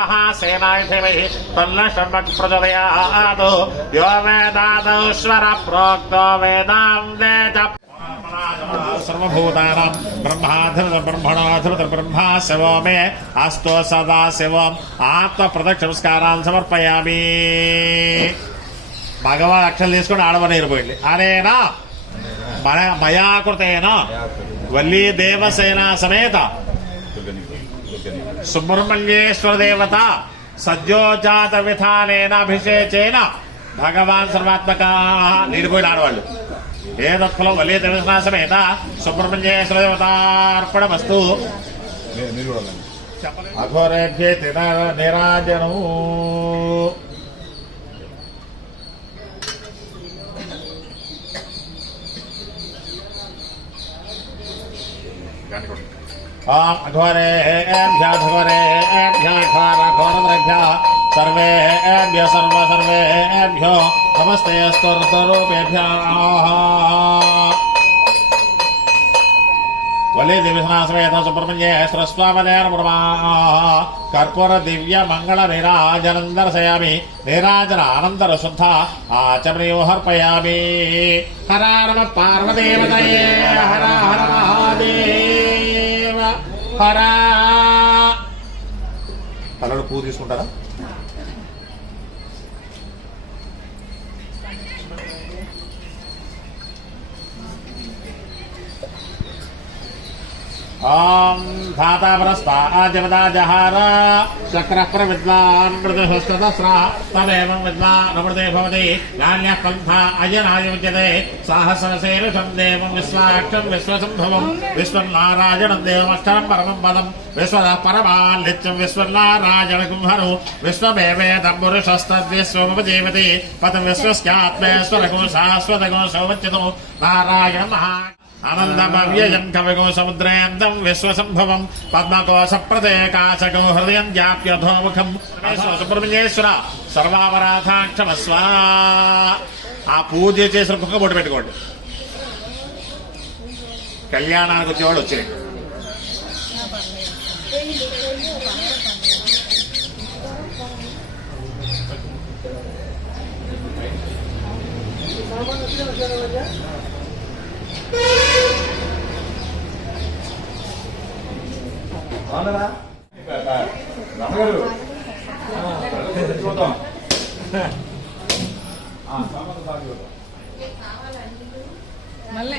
महासेनाय तन्न शर्मक प्रचोदयात् यो वेदादश्वर प्रोक्तो वेदान्ते च सर्वभूतानां ब्रह्माधृत ब्रह्मणाधृत ब्रह्मा शिवो मे अस्तो सदा शिवम् आत्मप्रदक्षिणस्कारान् समर्पयामि भगवान् अक्षर తీసుకొని ఆడవనేరుపోయింది అనేనా మయా కృతేన వల్లి దేవసేన సమేత సుబ్రహ్మణ్యేశ్వర దేవత సద్యోజాత విధానేన అభిషేచేన భగవాన్ సర్వాత్మక నీడిపోయిన ఆడవాళ్ళు ఏదత్ఫలం వల్లి దేవసేన సమేత సుబ్రహ్మణ్యేశ్వర దేవతార్పణమస్తు అఘోరేభ్యే నిరాజనము अघोरेभ्यः सर्वेभ्यः सर्वेभ्यो नमस्ते स्तोत्ररूपेभ्यः वल्ली देवसेनासमेत सुब्रह्मण्येश्वर स्वामिनेर्ब्रह्मा कर्पूर दिव्य मंगल नीराजनं दर्शयामि नीराजन आनंदर शुद्ध आचमनीयो अर्पयामि हर नमः पार्वतीपतये हर हर महादेव हर తలలో పూ తీసుకుంటారా ओम धाता परस्ता आजवदा जहारा चक्रः प्रविद्वान् मृदहस्तदस्रा तदेवं विद्वान् अमृते भवति नान्यः पन्था अयनायुज्यते साहस्रशीर्षं देवं विश्वाक्षं विश्वसम्भवं विश्वनारायणं देवमक्षरं परमं पदं विश्वतः परमान्नित्यं विश्वनारायणकुम्भरो विश्वमेवेदं पुरुषस्तद्विश्वमुपजीवति पदं विश्वस्यात्मेश्वरको शाश्वतको सौवच्यतो नारायणं महा आनंदमव्ययं कविगो समुद्रेन्दं विश्वसंभवं पद्मकोश प्रदेकाशको हृदयं जाप्यधोमुखं सुब्रह्मण्येश्वर सर्वापराधाक्षमस्व आ पूज చేసిన కుక్క బొట్టు పెట్టుకోండి కళ్యాణానికి వచ్చేవాళ్ళు వచ్చారు రమగారు చూద్దాం మళ్ళీ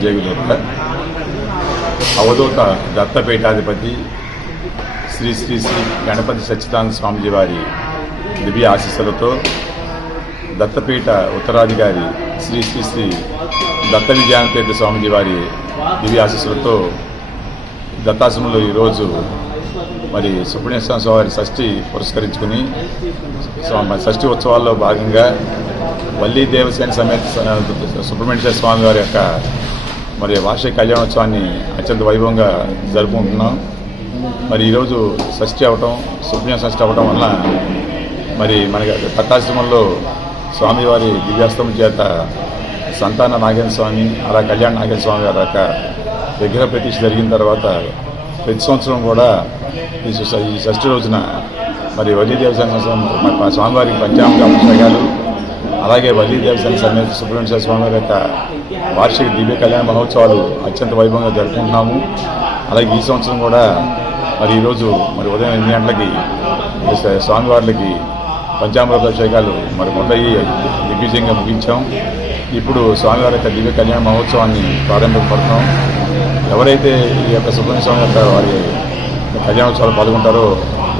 జయగుదత్త అవధూత దత్తపీఠాధిపతి శ్రీ శ్రీ శ్రీ గణపతి సచ్చిదానంద స్వామిజీ వారి దివ్య ఆశీస్సులతో దత్తపీఠ ఉత్తరాధికారి శ్రీ శ్రీ శ్రీ దత్త విజయానంతీర్థ స్వామిజీ వారి దివ్య ఆశీస్సులతో దత్తాశ్రమంలో ఈరోజు మరి సుబ్రహ్మణ్య స్వామి వారి షష్ఠి పురస్కరించుకుని షష్ఠి ఉత్సవాల్లో భాగంగా వల్లీ దేవసేన సమేత సుబ్రహ్మణ్య స్వామి వారి యొక్క మరి వార్షిక కళ్యాణోత్సవాన్ని అత్యంత వైభవంగా జరుపుకుంటున్నాం. మరి ఈరోజు షష్ఠి అవటం సుబ్రహ్మణ్య షష్ఠి అవటం వలన మరి మనకి దత్తాశ్రమంలో స్వామివారి దివ్యాస్తం చేత సంతాన నాగేంద్ర స్వామి అలా కళ్యాణ నాగేంద్ర స్వామి వారి యొక్క విగ్రహ ప్రతిష్ఠ జరిగిన తర్వాత ప్రతి సంవత్సరం కూడా ఈ షష్ఠి రోజున మరి వల్లీ దేవసేన స్వామివారికి పంచామృత అభిషేకాలు అలాగే వల్లీ దేవసేన సమేత సుబ్రహ్మణ్య స్వామి వారి యొక్క వార్షిక దివ్య కళ్యాణ మహోత్సవాలు అత్యంత వైభవంగా జరుపుకుంటున్నాము. అలాగే ఈ సంవత్సరం కూడా మరి ఈరోజు మరి ఉదయం 8 గంటలకి స్వామివార్లకి పంచామృత అభిషేకాలు మరి మొదలయ్యి దిగ్విజయంగా ముగించాం. ఇప్పుడు స్వామివారి యొక్క దివ్య కళ్యాణ మహోత్సవాన్ని ప్రారంభింపడుతున్నాం. ఎవరైతే ఈ యొక్క సుబ్రహ్మణ్య స్వామి యొక్క వారి కళ్యాణోత్సవాలు పాల్గొంటారో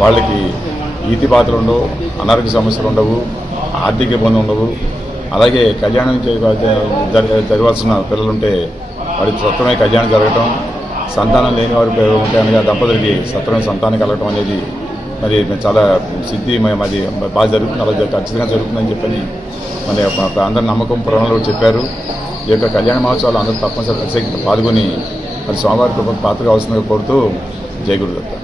వాళ్ళకి ఈతి పాత్రలు ఉండవు, అనారోగ్య సమస్యలు ఉండవు, ఆర్థిక ఇబ్బందులు ఉండవు. అలాగే కళ్యాణం జరగాల్సిన పిల్లలుంటే వారికి సత్వమే కళ్యాణం జరగటం, సంతానం లేని వారు ఉంటే అనగా దంపతులకి సత్వమే సంతానం కలగటం అనేది మరి చాలా సిద్ధి మరి బాగా జరుగుతుంది. అలా ఖచ్చితంగా జరుగుతుందని చెప్పని మరి అందరి నమ్మకం పురాణంలో చెప్పారు. ఈ యొక్క కళ్యాణ మహోత్సవాలు అందరూ తప్పనిసరి ప్రత్యేకంగా పాల్గొని మరి స్వామివారి కృపకు పాత్ర కావాల్సిందిగా కోరుతూ జయ గురుదత్త.